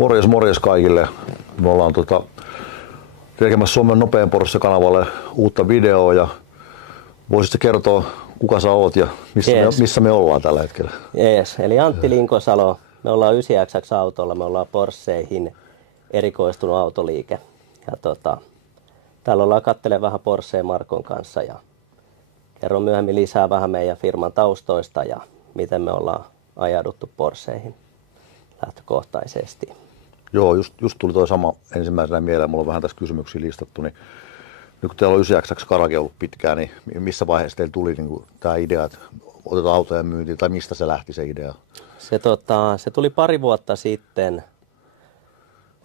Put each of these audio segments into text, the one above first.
Morjes, morjes kaikille. Me ollaan tekemässä Suomen nopein Porsche-kanavalle uutta videoa ja voisitko kertoa, kuka sä oot ja missä me ollaan tällä hetkellä? Eli Antti Linkosalo, me ollaan 9XX-autolla, me ollaan Porscheihin erikoistunut autoliike. Ja täällä ollaan katselemaan vähän Porschea Markon kanssa ja kerron myöhemmin lisää vähän meidän firman taustoista ja miten me ollaan ajauduttu Porscheihin lähtökohtaisesti. Joo, just tuli toi sama ensimmäisenä mieleen. Mulla on vähän tässä kysymyksiä listattu. Niin nyt kun teillä on 9XX Karake ollut pitkään, niin missä vaiheessa teillä tuli niin tämä idea, että otetaan autoja myyntiin, tai mistä se lähti se idea? Se tuli pari vuotta sitten.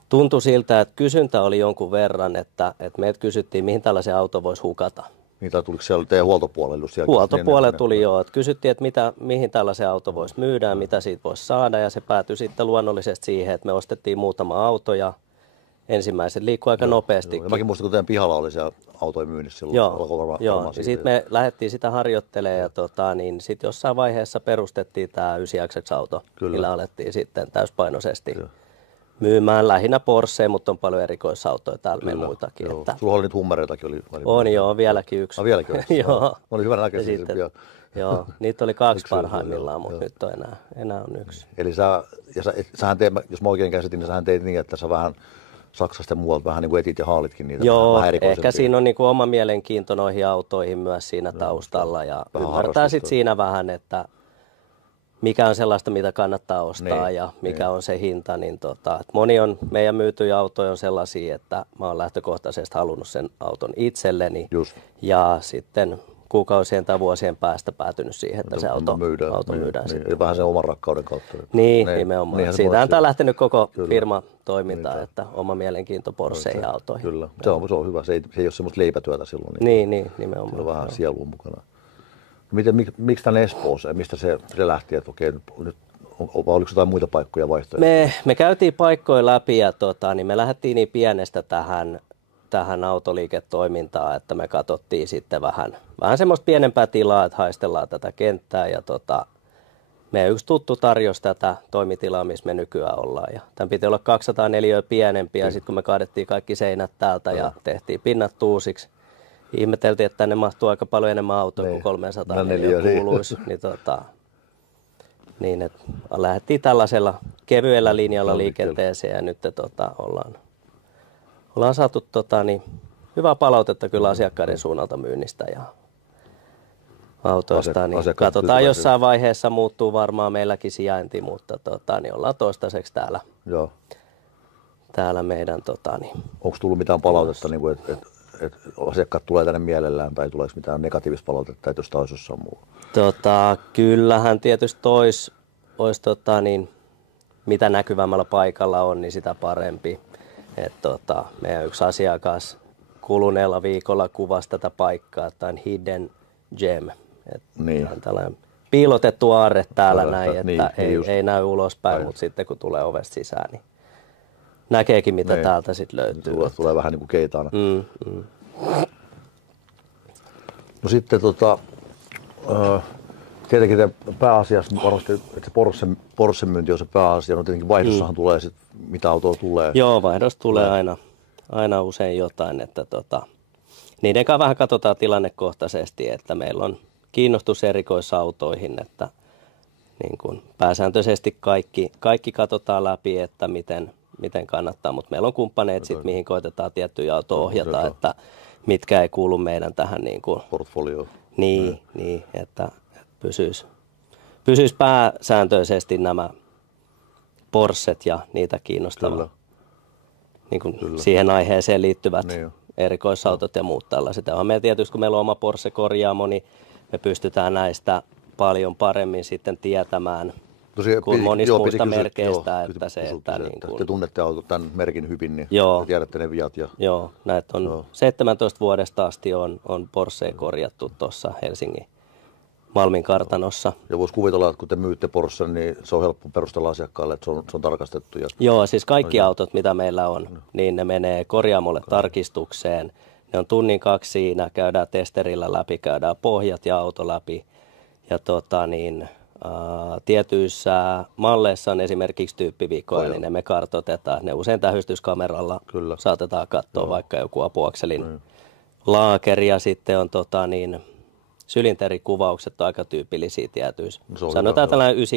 Tuntui siltä, että kysyntä oli jonkun verran, että meiltä kysyttiin, mihin tällaisen auto voisi hukata. Niitä tuliko siellä teidän huoltopuolelle? Huoltopuolelle tuli joo. Että kysyttiin, että mihin tällaisen auto voisi myydä ja mitä siitä voisi saada. Ja se päätyi sitten luonnollisesti siihen, että me ostettiin muutama auto ja ensimmäiset liikkui aika nopeasti. Mäkin muistan, kun teidän pihalla oli siellä autoja myynnissä silloin. Joo. Sitten me lähdettiin sitä harjoittelemaan ja sitten jossain vaiheessa perustettiin tämä 9XX-auto, millä alettiin sitten täyspainoisesti myymään lähinnä Porsche, mutta on paljon erikoisautoja täällä muitakin. Että sulla oli niitä hummereitakin? On joo, vieläkin yksi. Vieläkin yksi? Joo. Oli hyvän näköisiä. Joo, niitä oli 2 parhaimmillaan, mutta nyt on enää on yksi. Eli sähän teet, jos mä oikein käsitin, niin sähän teit niin, että sä vähän Saksasta ja muualta vähän niin kuin etit ja haalitkin niitä. Joo, ehkä siinä on niin kuin oma mielenkiinto noihin autoihin myös siinä taustalla ja ymmärtää sitten siinä vähän, että mikä on sellaista, mitä kannattaa ostaa ja mikä on se hinta. Niin moni on meidän myytyjä autoja on sellaisia, että mä oon lähtökohtaisesti halunnut sen auton itselleni. Ja sitten kuukausien tai vuosien päästä päätynyt siihen, että se auto myydään sitten. Ja vähän sen oman rakkauden kautta. Niin, nimenomaan. Siitähän tämä on lähtenyt koko firma toimintaan, että oma mielenkiinto Porscheihin autoihin. Kyllä, se on hyvä. Se ei ole semmoista leipätyötä silloin. Niin, nimenomaan. Se on vähän sielua mukana. Miksi tänne Espooseen? Mistä se lähti? Että okei, nyt, oliko jotain muita paikkoja vaihtoehtoja? Me käytiin paikkoja läpi ja niin me lähdettiin niin pienestä tähän autoliiketoimintaan, että me katsottiin sitten vähän semmoista pienempää tilaa, että haistellaan tätä kenttää ja meidän yksi tuttu tarjosi tätä toimitilaa, missä me nykyään ollaan. Ja tämän piti olla 204 pienempi ja sitten kun me kaadettiin kaikki seinät täältä ja tehtiin pinnat uusiksi, ihmeteltiin, että tänne mahtuu aika paljon enemmän autoja kuin 304 kuuluisi. Niin että lähdettiin tällaisella kevyellä linjalla liikenteeseen ja nyt ollaan saatu hyvää palautetta kyllä asiakkaiden suunnalta myynnistä ja autoista. Katsotaan jossain vaiheessa muuttuu varmaan meilläkin sijainti, mutta ollaan toistaiseksi täällä. Joo. Täällä meidän onko tullut mitään palautetta, niin että asiakkaat tulee tänne mielellään tai tuleeko mitään negatiivista palautetta, että jos taas jossain muulla? Kyllähän tietysti olisi mitä näkyvämmällä paikalla on, niin sitä parempi. Meidän yksi asiakas kuluneella viikolla kuvasi tätä paikkaa, että on hidden gem. On tällainen piilotettu aarre täällä että ei näy ulospäin, mutta sitten kun tulee ovesta sisään, niin näkeekin mitä täältä sitten löytyy. Tulee vähän niin kuin keitaana. No sitten tietenkin pääasiassa varmasti, että se Porsche myynti on se pääasia, no tietenkin vaihdossahan tulee sitten, mitä autoa tulee. Joo, vaihdos tulee aina usein jotain, että niiden kanssa vähän katsotaan tilannekohtaisesti, että meillä on kiinnostus erikoisautoihin, että niin kuin pääsääntöisesti kaikki katsotaan läpi, että miten kannattaa, mutta meillä on kumppaneet sitten, mihin koitetaan tiettyjä autoja ohjata, että mitkä ei kuulu meidän tähän niin kuin portfolioon. Niin, että pysyisi pääsääntöisesti nämä Porschet ja niitä kiinnostavat niin kuin siihen aiheeseen liittyvät erikoisautot ja muut tällaiset. Ja meillä tietysti, kun meillä on oma Porsche-korjaamo, niin me pystytään näistä paljon paremmin sitten tietämään kuin monista muista merkeistä. Te tunnette tämän merkin hyvin, niin tiedätte ne viat. Joo, näitä on 17 vuodesta asti on Porsche korjattu tuossa Helsingin Malmin kartanossa. Ja voisi kuvitella, että kun te myytte Porschen, niin se on helppo perustella asiakkaalle, että se on tarkastettu. Joo, siis kaikki autot, mitä meillä on, niin ne menee korjaamolle tarkistukseen. Ne on 1-2 siinä, käydään testerillä läpi, käydään pohjat ja auto läpi. Ja tietyissä malleissa on esimerkiksi tyyppiviikkoja, niin ne me kartoitetaan. Ne usein tähystyskameralla Kyllä. saatetaan katsoa vaikka joku apuakselin laakeri ja sitten on sylinterikuvaukset on aika tyypillisiä tietyissä. Sanotaan tällainen 98-2010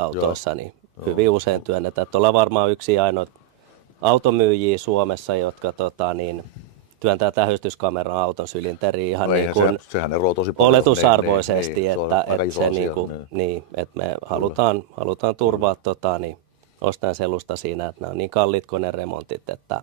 autoissa, niin hyvin usein työnnetään. Ollaan varmaan yksi ainoa automyyjiä Suomessa, jotka työntää tähystyskameran auton sylinteriin ihan niin kuin sehän eroaa tosi paljon. Oletusarvoisesti, että me halutaan turvaa ostajan selusta siinä, että nämä on niin kalliit koneremontit, että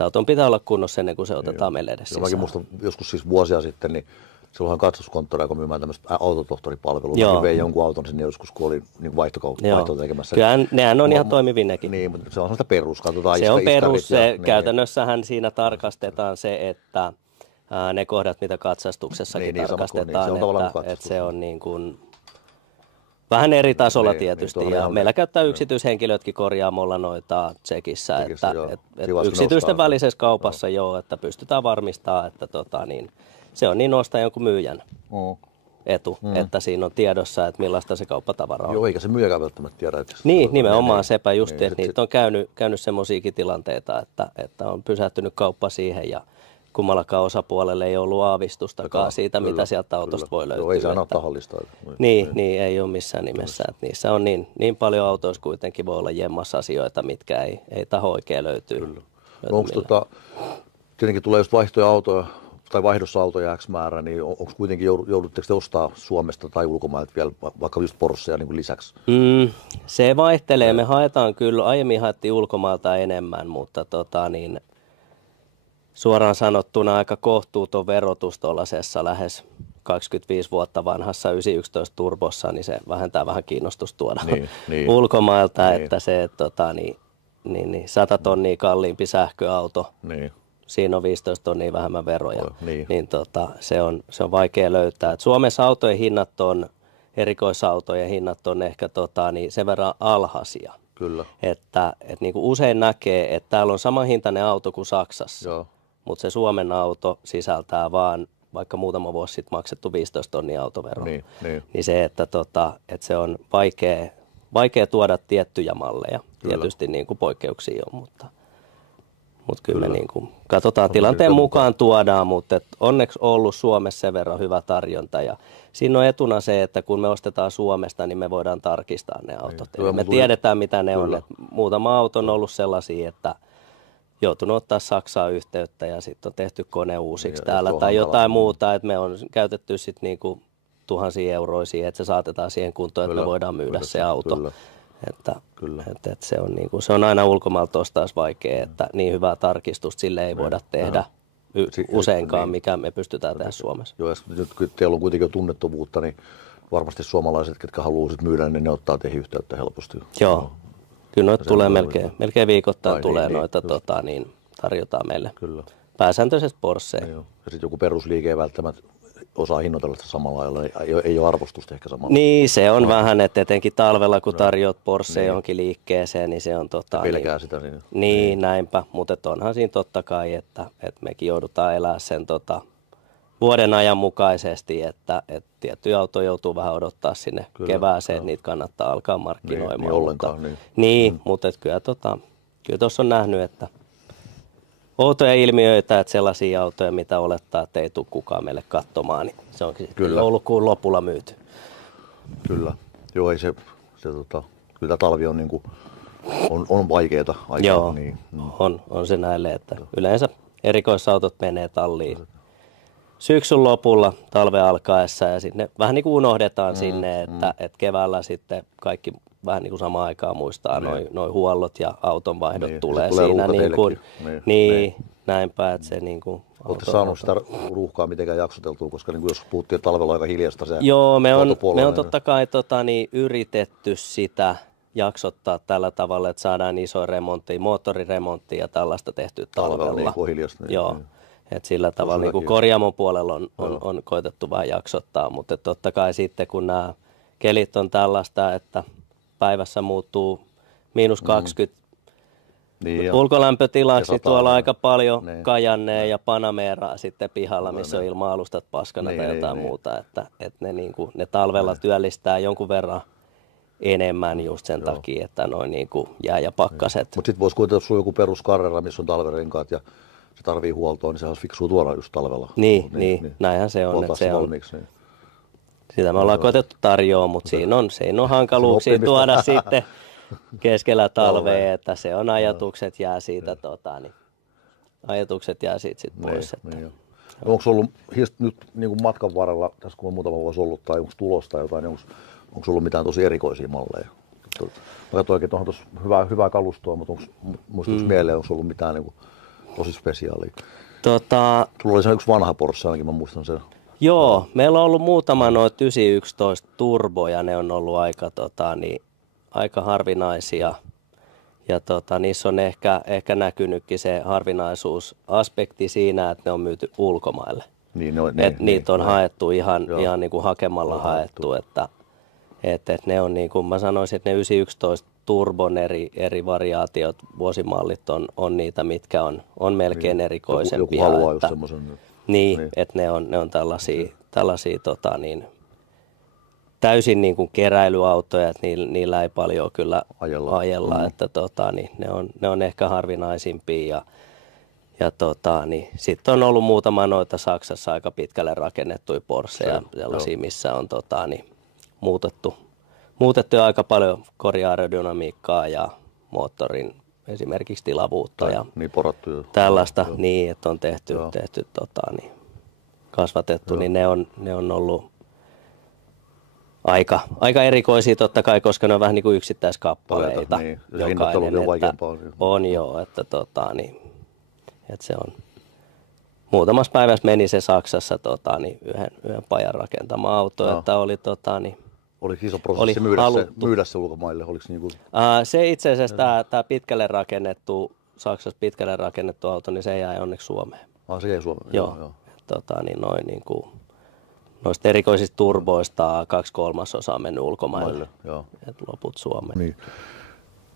auton pitää olla kunnossa ennen kuin se otetaan meille edes sisään. Mäkin muistan joskus siis vuosia sitten, niin silloinhan katsastuskonttori, kun myymään tämmöistä autotohtoripalvelua, niin vein jonkun auton sinne joskus, kun oli niin vaihtoa tekemässä. Kyllä nehän on ihan toimivin nekin. Niin, mutta se on sellaista perus. Katsotaan se on perus. Käytännössähän siinä tarkastetaan se, että ne kohdat, mitä katsastuksessakin tarkastetaan, että se on niin kuin vähän eri tasolla tietysti. Ja meillä käyttää yksityishenkilötkin korjaamolla noita tsekissä, että yksityisten välisessä kaupassa että pystytään varmistamaan, että se on niin ostajan kuin myyjän etu, että siinä on tiedossa, että millaista se kauppatavara on. Joo, eikä se myyjäkään välttämättä tiedä. Että niin, nimenomaan sepä just, että niitä on käynyt semmoisiakin tilanteita, että on pysähtynyt kauppa siihen ja kummallakaan osapuolelle ei ollut aavistustakaan siitä, mitä sieltä autosta voi löytyä. Joo, ei se aina tahallista. Niin, ei ole missään nimessä. Että niissä on niin paljon autoissa kuitenkin voi olla jemmassa asioita, mitkä ei taho oikein löytyy. Kyllä. No onko tietenkin tulee just vaihtoja autoja, tai vaihdossa autoja X määrä, niin onko kuitenkin joudutteko te ostaa Suomesta tai ulkomailta vielä vaikka just Porschea niin lisäksi? Se vaihtelee. Me haetaan kyllä, aiemmin haettiin ulkomailta enemmän, mutta suoraan sanottuna aika kohtuuton verotus tuollaisessa lähes 25 vuotta vanhassa 911 turbossa, niin se vähentää vähän kiinnostusta tuoda ulkomailta, että se 100 tonnia kalliimpi sähköauto. Siinä on 15 tonnia vähemmän veroja, se on vaikea löytää. Et Suomessa autojen hinnat on, erikoisautojen hinnat on ehkä sen verran alhaisia. Kyllä. Että niin kuin usein näkee, että täällä on sama hintainen auto kuin Saksassa, mutta se Suomen auto sisältää vaan vaikka muutama vuosi sitten maksettu 15 tonnia autoveroa. Niin se, että se on vaikea tuoda tiettyjä malleja. Kyllä. Tietysti niin kuin poikkeuksia on, mutta kyllä me niin kuin katsotaan tilanteen mukaan tuodaan, mutta onneksi on ollut Suomessa sen verran hyvä tarjonta ja siinä on etuna se, että kun me ostetaan Suomesta, niin me voidaan tarkistaa ne autot. Eli me tiedetään, mitä ne on. Muutama auto on ollut sellaisia, että joutunut ottaa Saksaan yhteyttä ja sitten on tehty kone uusiksi täällä tai jotain muuta, että me on käytetty sitten niinku tuhansia euroja siihen, että se saatetaan siihen kuntoon, että me voidaan myydä se auto. Että se on aina ulkomailta ostaisi vaikea, että niin hyvää tarkistusta sille ei voida tehdä useinkaan, mikä me pystytään tehdä Suomessa. Joo, ja nyt kun teillä on kuitenkin jo tunnettuvuutta, niin varmasti suomalaiset, ketkä haluaa myydä, niin ne ottaa teihin yhteyttä helposti. Joo, kyllä noita tulee melkein viikoittain tulee noita, tarjotaan meille. Kyllä. Pääsääntöisesti Porschea. Ja sitten joku perusliike ei välttämättä osaa hinnoitella sitä samalla lailla, ei ole arvostusta ehkä samalla. Niin, se on vähän, että etenkin talvella, kun tarjoat Porschea johonkin liikkeeseen, niin se on pelkää sitä siinä. Niin, näinpä, mutta onhan siinä totta kai, että mekin joudutaan elää sen vuoden ajan mukaisesti, että tiettyjä autoja joutuu vähän odottaa sinne kevääseen, että niitä kannattaa alkaa markkinoimaan. Niin ollenkaan. Mutta kyllä tuossa on nähnyt, että outoja ilmiöitä, että sellaisia autoja, mitä olettaa, että ei tule kukaan meille katsomaan, niin se onkin joulukuun lopulla myyty. Kyllä. Joo, ei kyllä talvi on, on vaikeaa aikaa. Joo, on se näille, että yleensä erikoisautot menee talliin syksyn lopulla, talven alkaessa ja sitten vähän niin kuin unohdetaan sinne, että keväällä sitten kaikki vähän niin kuin samaan aikaan muistaa noi huollot ja autonvaihdot tulee siinä näinpä, että se niin kuin olette saanut sitä ruuhkaa mitenkään jaksoteltua, koska niin jos puhuttiin, että talvella aika hiljasta se Joo, me on totta kai yritetty sitä jaksottaa tällä tavalla, että saadaan isoja remontteja, moottoriremonttia ja tällaista tehtyä talvella. Joo. Että sillä tavalla niin kuin korjaamon puolella on koitettu vähän jaksottaa, mutta totta kai sitten kun nämä kelit on tällaista, että päivässä muuttuu -20 Niin, ulkolämpötilaksi niin tuolla ja aika paljon niin. Cayennea ja Panameraa sitten pihalla, missä on ilma-alustat paskana Niin, tai jotain niin. muuta. Että ne, niin kuin, ne talvella työllistää jonkun verran enemmän just sen takia, että noin niin kuin jää ja pakkaset. Mutta sitten voisi kuvitella, että sulla on joku perus Carrera, missä on talverenkaat ja se tarvii huoltoa, niin se olisi fiksua tuoda just talvella. Niin. Näinhän se on. Että se on valmiiksi. Niin. sitä me ollaan koetettu tarjoa, mutta siinä on hankaluuksia tuoda sitten keskellä talvea, että se on ajatukset jää siitä, ajatukset jää siitä sit pois. Niin. Onko ollut nyt niin kuin matkan varrella, tässä kun on muutama vuosi ollut, tai onko tulosta jotain, niin onko ollut mitään tosi erikoisia malleja? Mä katsoinkin, että onhan tuossa hyvää kalustoa, mutta muistuuko mieleen, onko ollut mitään niin kuin tosi spesiaalia? Tulla oli se yksi vanha Porsche, ainakin mä muistan sen. Joo, meillä on ollut muutama noita 911 turboja, ne on ollut aika harvinaisia. Ja niissä on ehkä näkynytkin se harvinaisuusaspekti siinä, että ne on myyty ulkomaille. Niitä on haettu ihan niin kuin hakemalla haettu, että ne on niin kuin mä sanoisin, että ne 911 turbon eri variaatiot, vuosimallit on niitä, mitkä on melkein erikoisempia. Joku haluaa just semmoisen. Niin, että ne on tällaisia täysin niin kuin keräilyautoja, että niillä ei paljon kyllä ajella että ne on ehkä harvinaisimpia ja sitten on ollut muutama noita Saksassa aika pitkälle rakennettuja Porscheja, sellaisia, missä on muutettu aika paljon korjaa-aerodynamiikkaa ja moottorin esimerkiksi tilavuutta ja tällaista, niin, että on tehty kasvatettu, niin ne on ollut aika erikoisia totta kai, koska ne on vähän niin kuin yksittäiskappaleita. Niin. Jokainen, on vaikeampaa. On joo, että että se on. Muutamassa päivässä meni se Saksassa yhden pajan rakentama auto, että oli Oliko iso prosessi myydä se ulkomaille? Se itse asiassa tämä pitkälle rakennettu, Saksassa pitkälle rakennettu auto, niin se jäi onneksi Suomeen. Se jäi Suomeen? Joo. Noista erikoisista turboista 2/3 on mennyt ulkomaille, että loput Suomeen. Niin.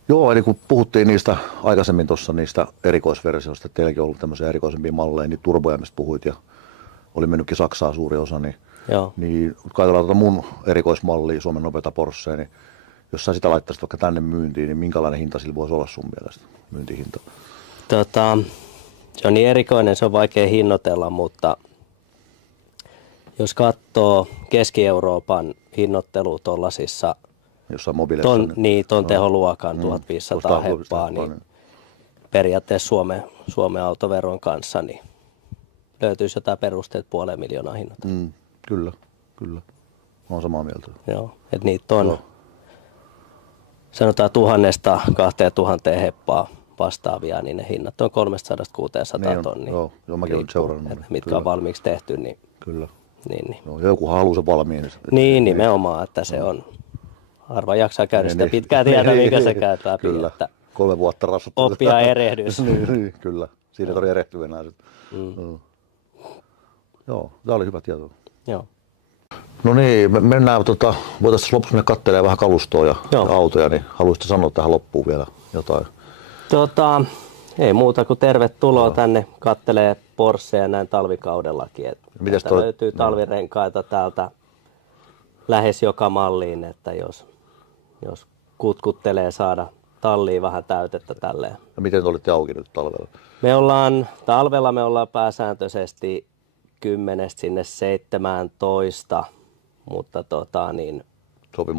Joo, eli kun puhuttiin niistä aikaisemmin tuossa niistä erikoisversioista, että teilläkin on ollut tämmöisiä erikoisempia malleja, niin turboja, mistä puhuit, ja oli mennytkin Saksaan suuri osa, niin katsotaan tuota mun erikoismallia, Suomen nopeata Porschea, niin jos sä sitä laittaisit vaikka tänne myyntiin, niin minkälainen hinta sillä voisi olla sun mielestä, myyntihinta? Se on niin erikoinen, se on vaikea hinnoitella, mutta jos katsoo Keski-Euroopan hinnoittelua tuollaisissa ton teholuokan 1500 heppaa, niin periaatteessa Suomen autoveron kanssa niin löytyisi jotain perusteet 500 000 hinnoita. Kyllä. Olen samaa mieltä. Joo, että niitä on sanotaan 1000–2000 heppaa vastaavia, niin ne hinnat on 300–600 tonnia. Joo, mäkin olen seurannut. Mitkä on valmiiksi tehty, niin kyllä. Niin. No, joku haluaa se valmiin. Niin, nimenomaan, että se on. Harva jaksaa käydä sitä pitkää tietä, mikä se käy läpi. Kyllä, että 3 vuotta rassuttu. Oppia erehdys. niin, kyllä, siinä ei tarvitse erehtyä enää. Joo, tämä oli hyvä tieto. Joo. No niin, mennään, voitaisiin lopuksi mennä katselemaan vähän kalustoa ja autoja, niin haluaisitko sanoa tähän loppuun vielä jotain? Ei muuta kuin tervetuloa tänne kattelee Porschea näin talvikaudellakin. Löytyy talvirenkaita täältä lähes joka malliin, että jos kutkuttelee saada talliin vähän täytettä tälleen. Ja miten te olitte auki nyt talvella? Talvella me ollaan pääsääntöisesti 10 sinne 17, mutta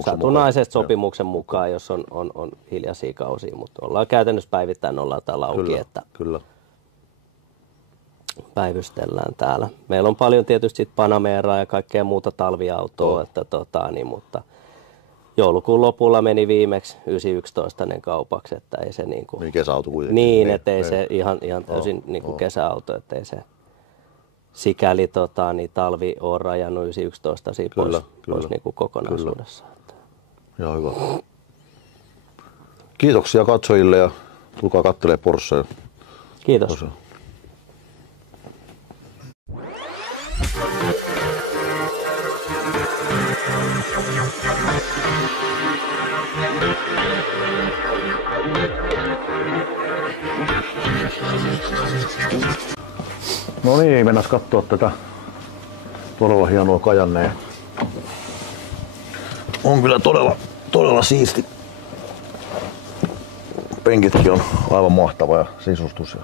satunnaisesti sopimuksen mukaan, jos on hiljaisia kausia, mutta ollaan käytännössä päivittäin ollaan täällä auki, että päivystellään täällä. Meillä on paljon tietysti Panameraa ja kaikkea muuta talviautoa, mutta joulukuun lopulla meni viimeksi 911 kaupaksi, että ei se niin kesäauto kuitenkin. Niin, ettei se ihan täysin kesäauto, ettei se sikäli talvi on rajannut 911 pois niin kuin kokonaisuudessa. Joo, hyvä. Kiitoksia katsojille ja tulkaa katselemaan Porschea. Kiitos. Porschea. No niin, mennään katsoa tätä todella hienoa Kajanneen. On kyllä todella siisti. Penkitkin on aivan mahtava ja sisustus.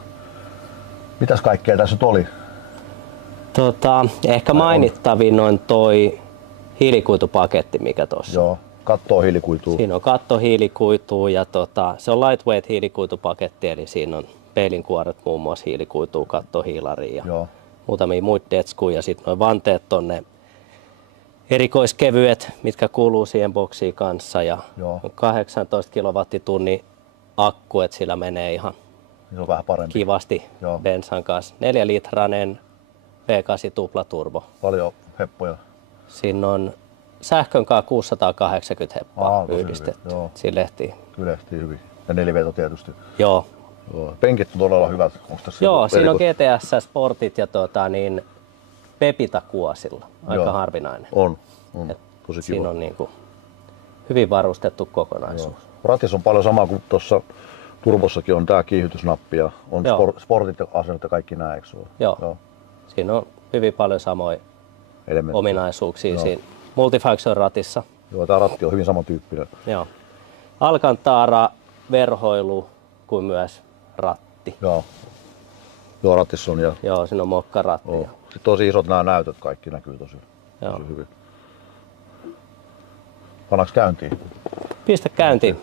Mitäs kaikkea tässä nyt oli? Ehkä mainittavin on toi hiilikuitupaketti, mikä tuossa. Joo, katto hiilikuituu. Siinä on katto hiilikuituu ja se on lightweight hiilikuitupaketti, eli siinä on peilinkuoret muun muassa hiilikuituu, kattohiilari ja muutamia muita detskuja ja sitten nuo vanteet tonne erikoiskevyet, mitkä kuuluu siihen boksiin kanssa ja 18 kilowattitunnin akku, että sillä menee ihan se on vähän parempi. Kivasti bensan kanssa. 4-litrainen V8 tuplaturbo. Paljon heppoja. Siinä on sähkön kanssa 680 heppaa yhdistetty. Siinä lehtii. Kyllä lehtii hyvin. Ja 4-veto tietysti. Joo. Penkit on todella hyvät. Joo, siinä on GTS-sportit ja Pepita kuosilla. Aika harvinainen. On. Tosi kiva. Siinä on niinku hyvin varustettu kokonaisuus. Ratissa on paljon sama kuin tuossa turbossakin on tää kiihytysnappi ja on sportit ja asennet ja kaikki nää, eikö ole? Joo. Siinä on hyvin paljon samoja ominaisuuksia siinä multifunction ratissa. Joo, tää ratti on hyvin samantyyppinen. Joo. Alcantara, verhoilu kuin myös ratti. Joo, ratissa on. Joo, siinä on mokkaratti. Sitten tosi isot nämä näytöt, kaikki näkyy tosi hyvin. Pannaanko käyntiin? Pistä käyntiin.